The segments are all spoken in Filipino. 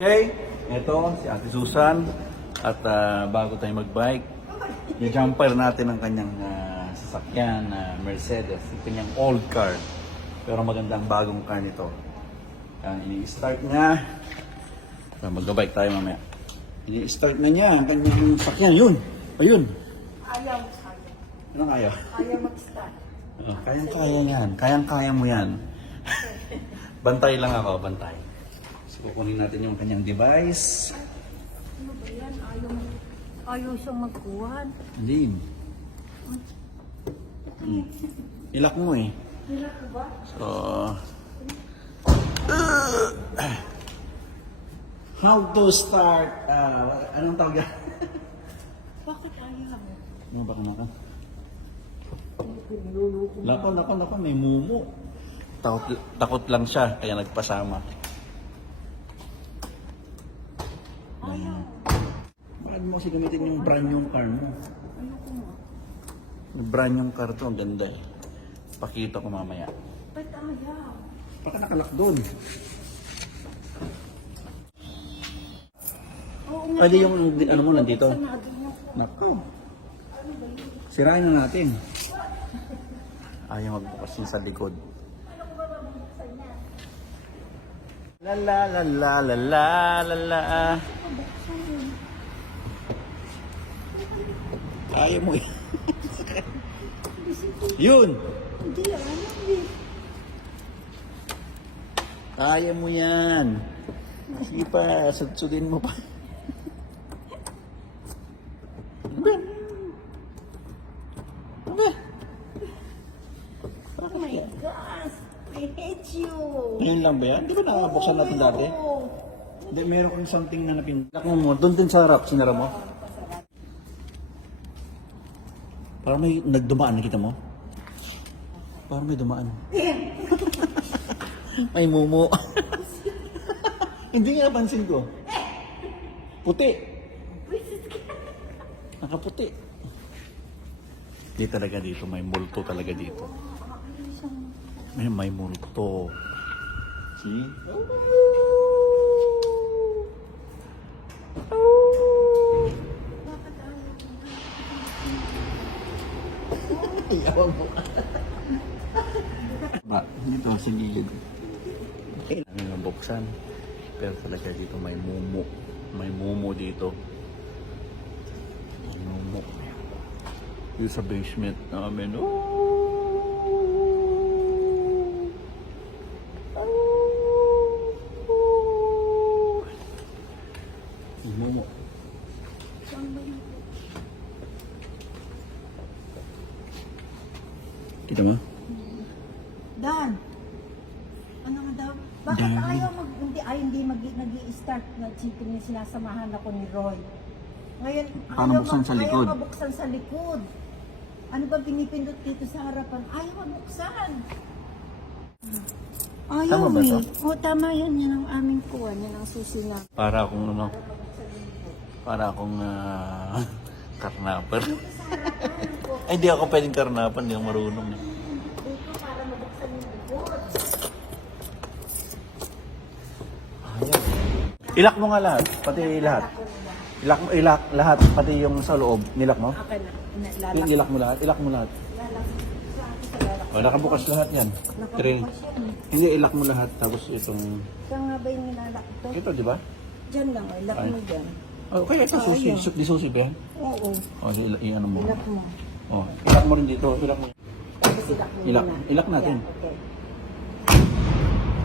Okay, ito si Ate Susan at bago tayo mag-bike, i-jumper natin ang kanyang sasakyan na Mercedes, yung kanyang old car. Pero magandang bagong car nito. Ini-start niya. Mag-bike tayo mamaya. Ini-start na niya ang kanyang sasakyan. Yun! Ayun! Ayaw. Anong ayaw? Ayaw mag-start. Kayang-kaya yan. Kayang-kaya mo yan. Bantay lang ako, bantay. So, kukunin natin yung kanyang device. Ano ba yan? Ayaw siyang magkuhan. Hindi. Ilak mo eh. Hila ko ba? So, how to start, anong tawag yan? Bakit ayaw? Ano ba ka? Lako, may mumu. Takot lang siya, kaya nagpasama. Ayaw. Bakit mo kasi gamitin yung brand yung car mo? Ayoko nga. Yung brand yung car to, ang ganda eh. Pakita ko mamaya. Ba't ayaw? Baka nakalak doon. Oo nga. Pwede yung ano mo nandito. Sanado niya. Nako. Sirain na natin. Ayaw magbukas yun sa likod. La la la la la la la la. Ayaw mo eh. Yun! Hindi, ayaw eh. Kaya mo yan. Sige pa, sudsudin mo pa. Ano? Ano? Oh my gosh. I hate you. Ngayon lang ba yan? Di ba nakabuksan natin dati? Oo. Hindi, meron kong something na napindak mo. Doon din sa harap, sinara mo. Parang may nagdumaan, nakita mo? Parang may dumaan. May mumu. Hindi nga napansin ko. Puti. Nakaputi. Di talaga dito, may multo talaga dito. May multo. See? Iyawan mo. Dito sa gilid. Okay. Namin nabuksan. Pero talaga dito may mumu. May mumu dito. May mumu. Yung sa basement namin. May mumu. Kita mo? Dan. Ano nga daw? Bakit Dan. ayaw hindi nag-i-start na chicken yung sinasamahan ako ni Roy? Ngayon, Paano buksan sa likod? Ayaw mabuksan sa likod. Ano ba pinipindot dito sa harapan? Ayaw mabuksan. Ayaw Tama ba eh. to? Oo, tama yun. Yan ang aming kuha. Yan ang susi na. Para akong ano? Para akong karnaper. Ay, hindi ako pwedeng karnapan. Hindi ako marunong. Dito para mabuksan yung likod. Ayaw. Ilak mo nga lahat. Pati lahat. Ilak lahat. Pati yung sa loob. Nilak mo? Okay na. Ilak mo lahat. Ilak mo lahat. O, nakabukas lahat yan. Three. Nakabukas yan. Hindi, ilak mo lahat. Tapos itong... Saan nga ba yung nilalak ito? Ito, di ba? Diyan lang. Ilak Ay. mo dyan. Okay, ito susi. Ayun. Di susi ba yan? Oo. O, so, ano mo. Ilak mo. O, ilak mo rin dito. Ilak mo. Tapos ilak mo Ilak. muna. Ilak natin. Yeah, okay.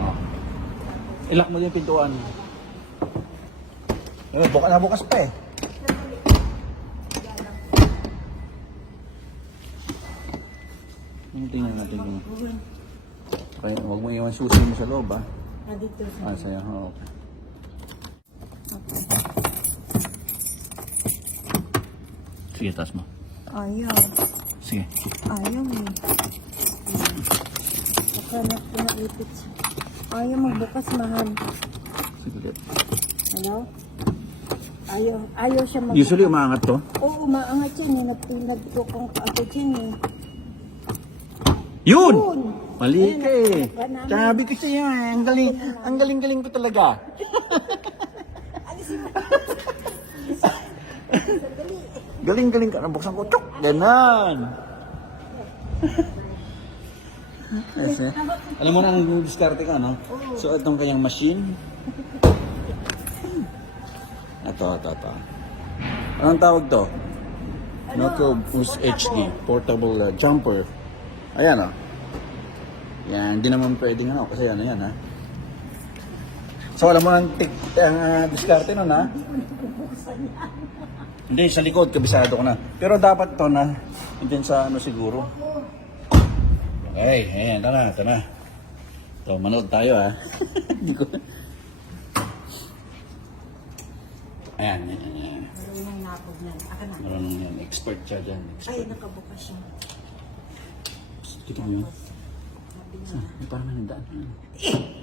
O. Ilak mo yung pintuan. Nabukas pa eh. Tingnan natin kung... Kaya, huwag mo iwan susi mo sa loob, ah. Dito. Saya. Oh, okay. Okay. Sige, taas mo. Ayaw. Sige. Ayaw eh. Baka naipit siya. Ayaw magbukas, mahal. Sige. Hello? Ayaw siya magbukas. Usually, umaangat to. Oo, umaangat yan eh. Nagtukong ako dyan eh. Yun! Yun! Mali ka eh. Ayan, Sabi ko sa'yo eh. Ang galing ko talaga. Galing-galing ka. Nabuksan ko. Chok! Ganon. Kasi, alam mo na ang diskarte ka, no? So, itong kanyang machine. Ito. Anong tawag to? Noco Boost HD. Portable jumper. Ayan, oh. Yan, hindi naman pwedeng ano, kasi ano yan, ha? So, alam mo ang diskarte nun, ha? Hindi, sa likod, kabisado ko na. Pero dapat to na, hindi sa ano siguro. Okay, ayan, ito na. So, manood tayo, ha? Hindi ko... Ayan. Marunong nakog na. Aka na. Marunong yan, expert siya dyan. Ay, nakabukas siya. Kita mo yun? Ay, parang nanindaan.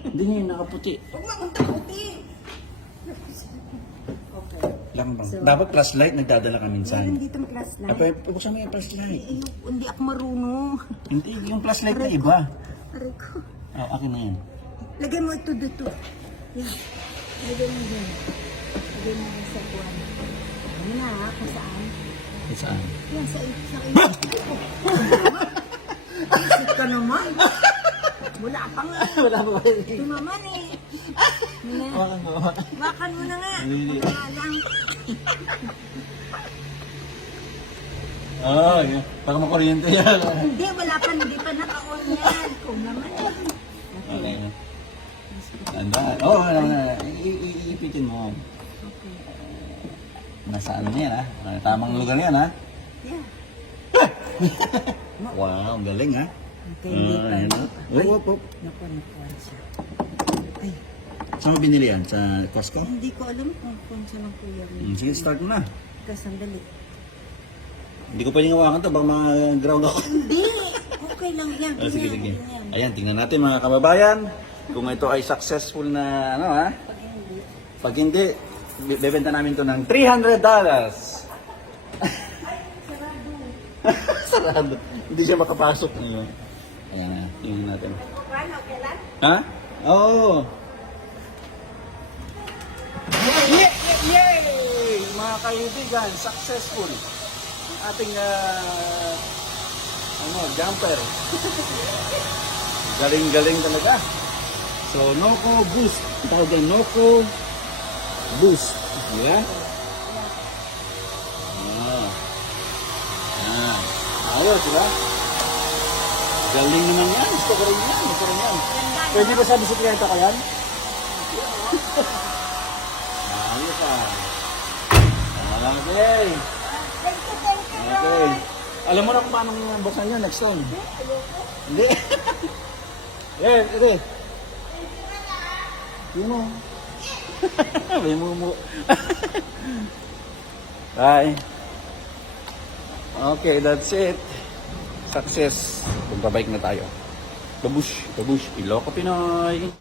Hindi niya yung nakaputi. Huwag na kong takuti! Okay. Lang bang? Dapat flashlight nagdadala ka minsan. Meron dito ang class na. Apa, buksan mo yung flashlight. Hindi ako marunong. Hindi, yung flashlight na iba. Aray ko. Oh, akin na yan. Lagay mo ito dito. Yan. Lagay mo dyan. Lagay mo sa buwan. Ano na, kung saan. Saan? Yan, sa iyo. Isip ka naman. Wala pa nga. Wala pa ba yun? Ito naman eh. Makan mo na nga. Hindi. Wala lang. Oh, yun. Baka makuryente yan. Hindi, wala pa. Hindi pa naka-on yan. Kung naman. Okay. Tandaan. Oh, iipitin mo. Okay. Nasa ano yan, ha? Tamang lugar yan, ha? Yeah. Wow, ang galing, ha? Okay, hindi pa. Ayan, ha? Oh. Naku, siya. Ay, Saan mo binili yan? Sa Costco? hindi ko alam kung saan ang kuya mo. Sige, start mo na. Sandali. Hindi ko pwedeng hawakan to, baka ma-ground ako. Hindi! Okay lang yan. Oh, sige. Ganyan. Ayan, tingnan natin mga kababayan. Kung ito ay successful na, ano, ha? Pag hindi. Pag hindi, bebenta namin to ng $300. Sarado. Hindi siya makapasok ngayon. Ayan na, tingnan natin. Paano, kailan? Ha? Oo. Yay! Mga kaibigan, successful. Ating jumper. Galing-galing talaga. So, Noco Boost. Tawag yan, Noco Boost. Yeah? Ayos, diba? Galing naman yan. Gusto ko rin yan. Pwede ba sa bisikleta ka yan? Ayos ah. Okay. Okay. Alam mo na kung paano buksan yan next time? Hindi. Hindi. Yun mo. May mumu. Bye. Okay, that's it. Success. Pagbabike na tayo. Babush. Iloko Pinoy.